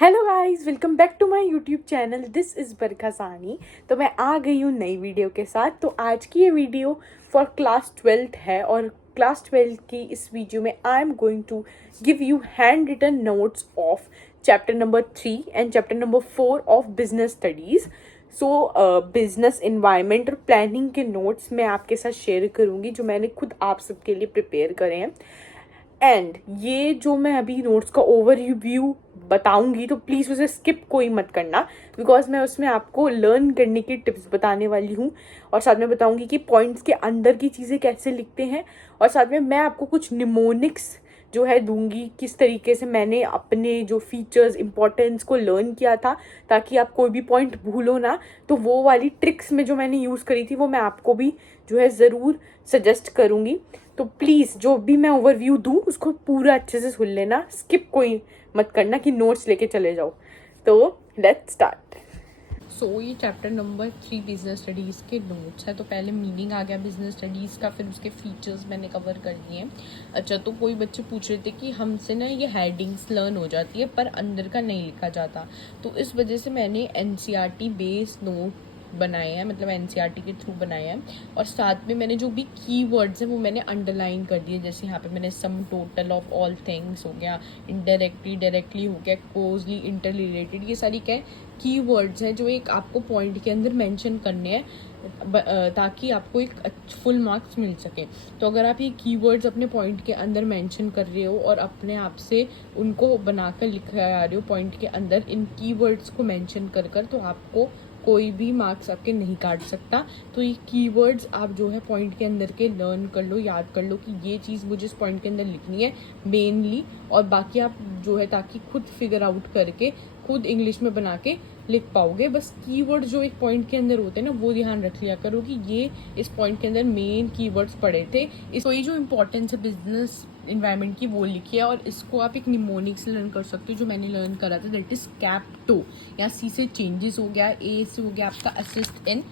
Hello guys, welcome back to my YouTube channel. This is Barkha Sani. तो मैं आ गई हूँ नई वीडियो के साथ। तो आज की ये वीडियो फॉर क्लास 12th है और क्लास 12th की इस वीडियो में I am going to give you handwritten notes of chapter number 3 and chapter number 4 of business studies. So business environment और प्लानिंग के नोट्स मैं आपके साथ शेयर करूँगी जो मैंने खुद आप सबके लिए प्रिपेयर करे हैं। एंड ये जो मैं अभी नोट्स का ओवरव्यू बताऊंगी तो प्लीज़ उसे स्किप कोई मत करना, बिकॉज मैं उसमें आपको लर्न करने की टिप्स बताने वाली हूँ और साथ में बताऊंगी कि पॉइंट्स के अंदर की चीज़ें कैसे लिखते हैं और साथ में मैं आपको कुछ निमोनिक्स जो है दूंगी, किस तरीके से मैंने अपने जो फीचर्स इंपॉर्टेंस को लर्न किया था ताकि आप कोई भी पॉइंट भूलो ना। तो वो वाली ट्रिक्स में जो मैंने यूज़ करी थी वो मैं आपको भी जो है ज़रूर सजेस्ट करूँगी। तो प्लीज़ जो भी मैं ओवरव्यू दूँ उसको पूरा अच्छे से सुन लेना, स्किप कोई मत करना कि नोट्स लेके चले जाओ। तो लेट्स स्टार्ट। ये चैप्टर नंबर 3 बिजनेस स्टडीज़ के नोट्स है। तो पहले मीनिंग आ गया बिजनेस स्टडीज़ का, फिर उसके फीचर्स मैंने कवर कर दिए। अच्छा, तो कोई बच्चे पूछ रहे थे कि हमसे ना ये हेडिंग्स लर्न हो जाती है पर अंदर का नहीं लिखा जाता, तो इस वजह से मैंने एनसीईआरटी बेस्ड नोट बनाए हैं, मतलब एनसीईआरटी के थ्रू बनाए हैं। और साथ में मैंने जो भी कीवर्ड्स हैं वो मैंने अंडरलाइन कर दिए, जैसे यहाँ पे मैंने sum total of all things हो गया, इनडायरेक्टली डायरेक्टली हो गया, क्लोजली इंटर रिलेटेड, ये सारी क्या है कीवर्ड्स हैं जो एक आपको पॉइंट के अंदर मेंशन करने हैं ताकि आपको एक फुल मार्क्स मिल सके। तो अगर आप ये कीवर्ड्स अपने पॉइंट के अंदर मेंशन कर रहे हो और अपने आप से उनको बनाकर लिख रहे हो पॉइंट के अंदर इन कीवर्ड्स को मेंशन कर कर, तो आपको कोई भी मार्क्स आपके नहीं काट सकता। तो ये कीवर्ड्स आप जो है पॉइंट के अंदर के लर्न कर लो, याद कर लो कि ये चीज़ मुझे इस पॉइंट के अंदर लिखनी है मेनली, और बाकी आप जो है ताकि खुद फिगर आउट करके खुद इंग्लिश में बना के लिख पाओगे। बस कीवर्ड जो एक पॉइंट के अंदर होते हैं ना वो ध्यान रख लिया करो कि ये इस पॉइंट के अंदर मेन कीवर्ड्स पड़े थे। इसको ये जो इम्पोर्टेंस है बिजनेस इन्वायरमेंट की वो लिखिए, और इसको आप एक निमोनिक से लर्न कर सकते हो जो मैंने लर्न करा था, दैट इज कैप्टो। या सी से चेंजेस हो गया, ए से हो गया आपका assist in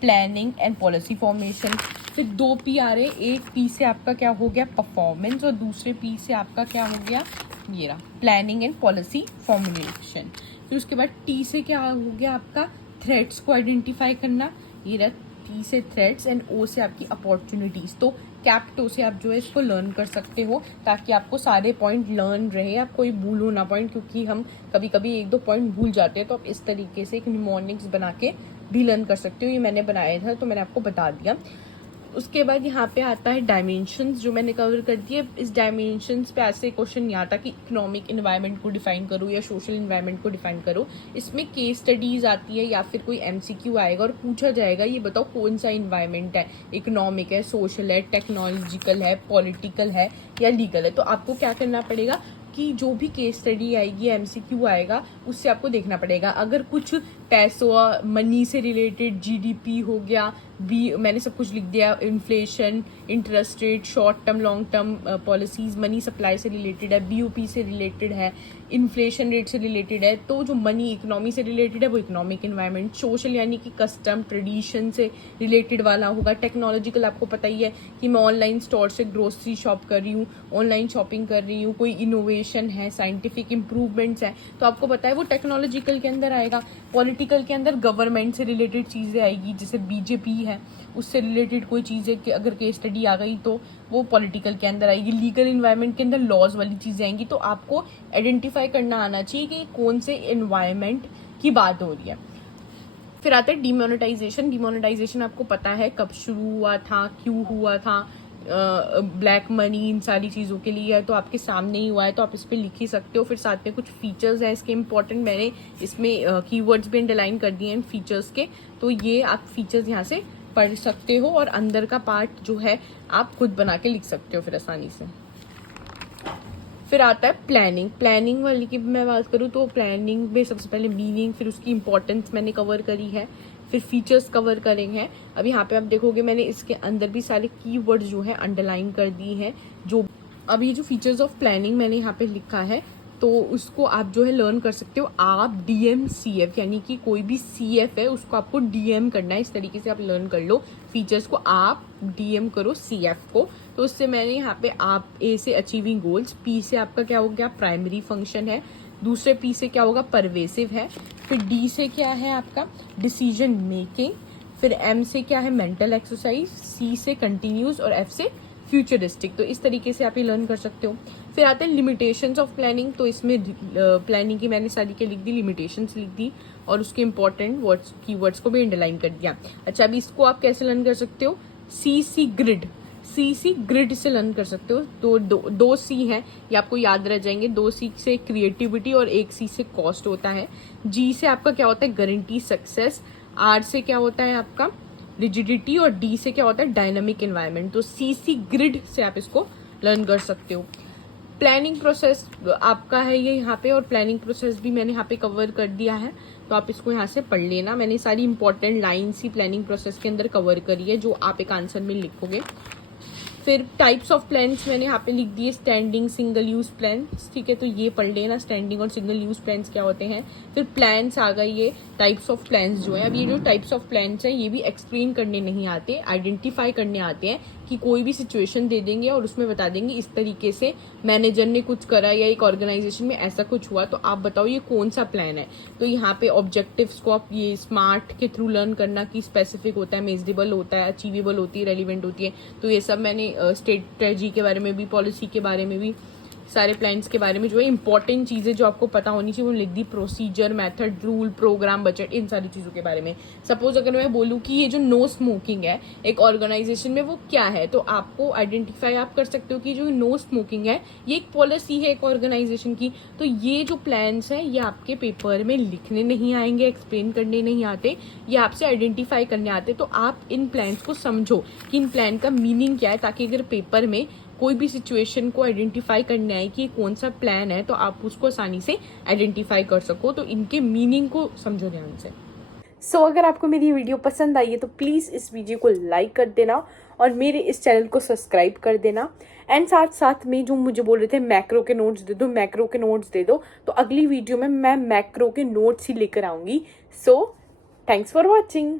planning and policy formation. फिर 2 पी आ रहे, एक पी से आपका क्या हो गया परफॉर्मेंस, और दूसरे पी से आपका क्या हो गया ये रहा प्लानिंग एंड पॉलिसी फॉर्मुलेशन। फिर उसके बाद टी से क्या हो गया आपका थ्रेट्स को आइडेंटिफाई करना, ये रहा टी से थ्रेट्स, एंड ओ से आपकी अपॉर्चुनिटीज़। तो कैप्टो से आप जो है इसको लर्न कर सकते हो ताकि आपको सारे पॉइंट लर्न रहे, आप कोई भूलो ना पॉइंट, क्योंकि हम कभी कभी 1-2 पॉइंट भूल जाते हैं। तो आप इस तरीके से एक निमोनिक्स बना के भी लर्न कर सकते हो। ये मैंने बनाया था तो मैंने आपको बता दिया। उसके बाद यहाँ पे आता है डायमेंशंस, जो मैंने कवर कर दिए। इस डायमेंशंस पे ऐसे क्वेश्चन नहीं आता कि इकोनॉमिक इन्वायरमेंट को डिफाइन करो या सोशल इन्वायरमेंट को डिफाइन करो। इसमें केस स्टडीज आती है या फिर कोई एमसीक्यू आएगा और पूछा जाएगा ये बताओ कौन सा इन्वायरमेंट है, इकोनॉमिक है, सोशल है, टेक्नोलॉजिकल है, पॉलिटिकल है या लीगल है। तो आपको क्या करना पड़ेगा कि जो भी केस स्टडी आएगी, एमसीक्यू आएगा, उससे आपको देखना पड़ेगा। अगर कुछ पैसों मनी से रिलेटेड, जीडीपी हो गया, बी मैंने सब कुछ लिख दिया, inflation, interest rate, short term long term policies, money supply से रिलेटेड है, बीओपी से रिलेटेड है, इन्फ्लेशन रेट से रिलेटेड है। तो जो मनी इकोनॉमी से रिलेटेड है वो इकोनॉमिक इन्वायरमेंट, सोशल यानी कि कस्टम ट्रेडिशन से रिलेटेड वाला होगा, टेक्नोलॉजिकल आपको पता ही है कि मैं ऑनलाइन स्टोर से ग्रोसरी शॉप कर रही हूँ, ऑनलाइन शॉपिंग कर रही हूँ, कोई इनोवेशन है, साइंटिफिक इम्प्रूवमेंट्स है, तो आपको पता है वो टेक्नोलॉजिकल के अंदर आएगा। पॉलिटिकल के अंदर गवर्नमेंट से रिलेटेड चीज़ें आएगी, जैसे बीजेपी है उससे रिलेटेड कोई चीज़ें कि अगर केस स्टडी आ गई तो वो पॉलिटिकल के अंदर आएगी। लीगल इन्वायरमेंट के अंदर लॉज वाली चीज़ें आएंगी। तो आपको आइडेंटिफाई करना आना चाहिए कि कौन से इन्वायरमेंट की बात हो रही है। फिर आता है डिमोनेटाइजेशन। डिमोनेटाइजेशन आपको पता है कब शुरू हुआ था, क्यों हुआ था, ब्लैक मनी, इन सारी चीज़ों के लिए है, तो आपके सामने ही हुआ है तो आप इस पर लिख ही सकते हो। फिर साथ में कुछ फीचर्स हैं इसके इम्पोर्टेंट, मैंने इसमें कीवर्ड्स भी अंडरलाइन कर दिए हैं फीचर्स के, तो ये आप फीचर्स यहाँ से पढ़ सकते हो और अंदर का पार्ट जो है आप खुद बना के लिख सकते हो फिर आसानी से। फिर आता है प्लानिंग। प्लानिंग वाली की मैं बात करूँ तो प्लानिंग में सबसे पहले मीनिंग, फिर उसकी इंपॉर्टेंस मैंने कवर करी है, फिर फीचर्स कवर करेंगे हैं। अब यहाँ पे आप देखोगे मैंने इसके अंदर भी सारे कीवर्ड्स जो है अंडरलाइन कर दी हैं। जो अब ये जो फीचर्स ऑफ प्लानिंग मैंने यहाँ पे लिखा है तो उसको आप जो है लर्न कर सकते हो। आप डीएम सीएफ यानी कि कोई भी सीएफ है उसको आपको डीएम करना है, इस तरीके से आप लर्न कर लो। फीचर्स को आप डीएम करो सीएफ को। तो उससे मैंने यहाँ पे आप ए से अचीविंग गोल्स, पी से आपका क्या हो गया प्राइमरी फंक्शन है, दूसरे पी से क्या होगा, परवेसिव है। फिर डी से क्या है आपका, डिसीजन मेकिंग। फिर एम से क्या है, मेंटल एक्सरसाइज। सी से कंटिन्यूस और एफ से फ्यूचरिस्टिक। तो इस तरीके से आप ये लर्न कर सकते हो। फिर आते हैं लिमिटेशंस ऑफ प्लानिंग। तो इसमें प्लानिंग की मैंने सारी क्या लिख दी, लिमिटेशंस लिख दी और उसके इंपॉर्टेंट वर्ड्स कीवर्ड्स को भी अंडरलाइन कर दिया। अच्छा, अभी इसको आप कैसे लर्न कर सकते हो, सी ग्रिड से लर्न कर सकते हो। तो दो सी हैं, ये आपको याद रह जाएंगे। 2 सी से क्रिएटिविटी और 1 सी से कॉस्ट होता है। जी से आपका क्या होता है, गारंटी सक्सेस। आर से क्या होता है आपका, रिजिडिटी। और डी से क्या होता है, डायनामिक एनवायरनमेंट। तो सी ग्रिड से आप इसको लर्न कर सकते हो। प्लानिंग प्रोसेस आपका है ये यहाँ पे, और प्लानिंग प्रोसेस भी मैंने यहाँ पे कवर कर दिया है, तो आप इसको यहाँ से पढ़ लेना। मैंने सारी इंपॉर्टेंट लाइन्स ही प्लानिंग प्रोसेस के अंदर कवर करी है, जो आप एक आंसर में लिखोगे। फिर टाइप्स ऑफ प्लान्स मैंने यहाँ पे लिख दिए, स्टैंडिंग, सिंगल यूज प्लान्स, ठीक है, तो ये पढ़ लेना स्टैंडिंग और सिंगल यूज प्लान्स क्या होते हैं। फिर प्लान्स आ गए, ये टाइप्स ऑफ प्लान्स जो है। अब ये जो टाइप्स ऑफ प्लान्स हैं ये भी एक्सप्लेन करने नहीं आते, आइडेंटिफाई करने आते हैं, कि कोई भी सिचुएशन दे देंगे और उसमें बता देंगे इस तरीके से मैनेजर ने कुछ करा या एक ऑर्गेनाइजेशन में ऐसा कुछ हुआ, तो आप बताओ ये कौन सा प्लान है। तो यहाँ पे ऑब्जेक्टिव्स को आप ये स्मार्ट के थ्रू लर्न करना, कि स्पेसिफिक होता है, मेजरेबल होता है, अचीवेबल होती है, रेलिवेंट होती है। तो ये सब मैंने स्ट्रेटजी के बारे में भी, पॉलिसी के बारे में भी, सारे प्लान्स के बारे में जो है इंपॉर्टेंट चीज़ें जो आपको पता होनी चाहिए वो लिख दी। Procedure, method, rule, program, budget, इन सारी चीज़ों के बारे में। सपोज अगर मैं बोलूँ कि ये जो नो स्मोकिंग है एक ऑर्गेनाइजेशन में, वो क्या है, तो आपको आइडेंटिफाई आप कर सकते हो कि जो नो स्मोकिंग है ये एक पॉलिसी है एक ऑर्गेनाइजेशन की। तो ये जो प्लान्स हैं ये आपके पेपर में लिखने नहीं आएंगे, एक्सप्लेन करने नहीं आते, ये आपसे आइडेंटिफाई करने आते। तो आप इन प्लान्स को समझो कि इन प्लान का मीनिंग क्या है, ताकि अगर पेपर में कोई भी सिचुएशन को आइडेंटिफाई करने आए कि कौन सा प्लान है, तो आप उसको आसानी से आइडेंटिफाई कर सको। तो इनके मीनिंग को समझो ध्यान से। सो अगर आपको मेरी वीडियो पसंद आई है तो प्लीज़ इस वीडियो को लाइक कर देना और मेरे इस चैनल को सब्सक्राइब कर देना। एंड साथ साथ में जो मुझे बोल रहे थे मैक्रो के नोट्स दे दो, मैक्रो के नोट्स दे दो, तो अगली वीडियो में मैं मैक्रो के नोट्स ही लेकर आऊँगी। So thanks for watching.